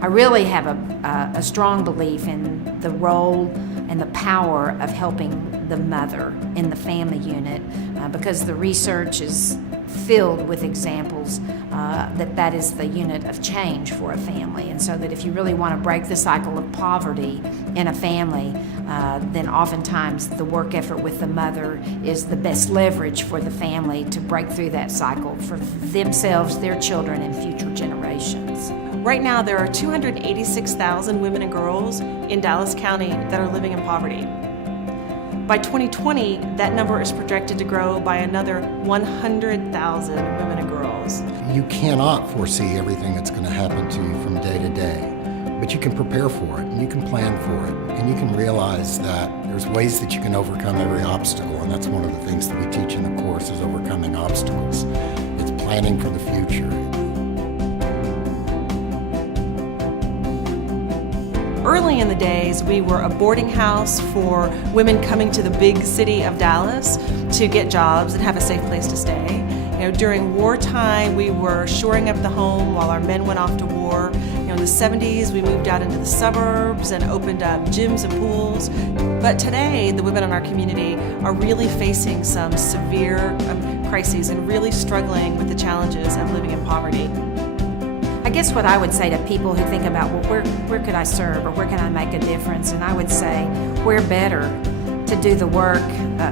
I really have a strong belief in the role and the power of helping the mother in the family unit because the research is filled with examples that is the unit of change for a family. And so that if you really want to break the cycle of poverty in a family, then oftentimes the work effort with the mother is the best leverage for the family to break through that cycle for themselves, their children, and future generations. Right now, there are 286,000 women and girls in Dallas County that are living in poverty. By 2020, that number is projected to grow by another 100,000 women and girls. You cannot foresee everything that's going to happen to you from day to day, but you can prepare for it, and you can plan for it, and you can realize that there's ways that you can overcome every obstacle, and that's one of the things that we teach in the course is overcoming obstacles. It's planning for the future. Early in the days, we were a boarding house for women coming to the big city of Dallas to get jobs and have a safe place to stay. During wartime, we were shoring up the home while our men went off to war. In the 70s, we moved out into the suburbs and opened up gyms and pools. But today, the women in our community are really facing some severe crises and really struggling with the challenges of living in poverty. I guess what I would say to people who think about, well, where could I serve or where can I make a difference? And I would say, where better to do the work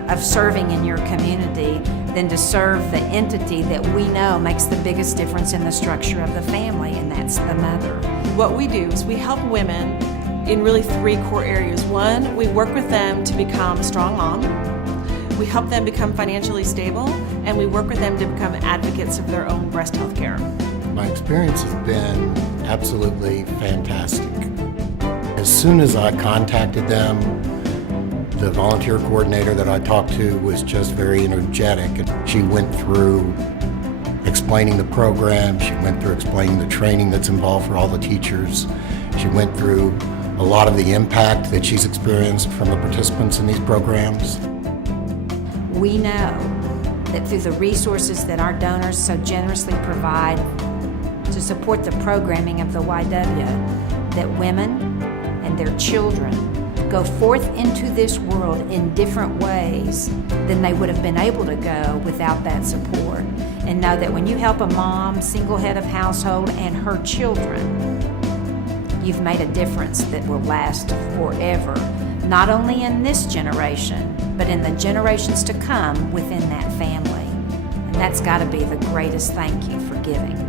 of serving in your community than to serve the entity that we know makes the biggest difference in the structure of the family, and that's the mother. What we do is we help women in really three core areas. One, we work with them to become a strong mom. We help them become financially stable, and we work with them to become advocates of their own breast health care. My experience has been absolutely fantastic. As soon as I contacted them, the volunteer coordinator that I talked to was just very energetic. She went through explaining the program, she went through explaining the training that's involved for all the teachers, she went through a lot of the impact that she's experienced from the participants in these programs. We know that through the resources that our donors so generously provide to support the programming of the YW, that women and their children go forth into this world in different ways than they would have been able to go without that support. And know that when you help a mom, single head of household, and her children, you've made a difference that will last forever, not only in this generation, but in the generations to come within that family. And that's got to be the greatest thank you for giving.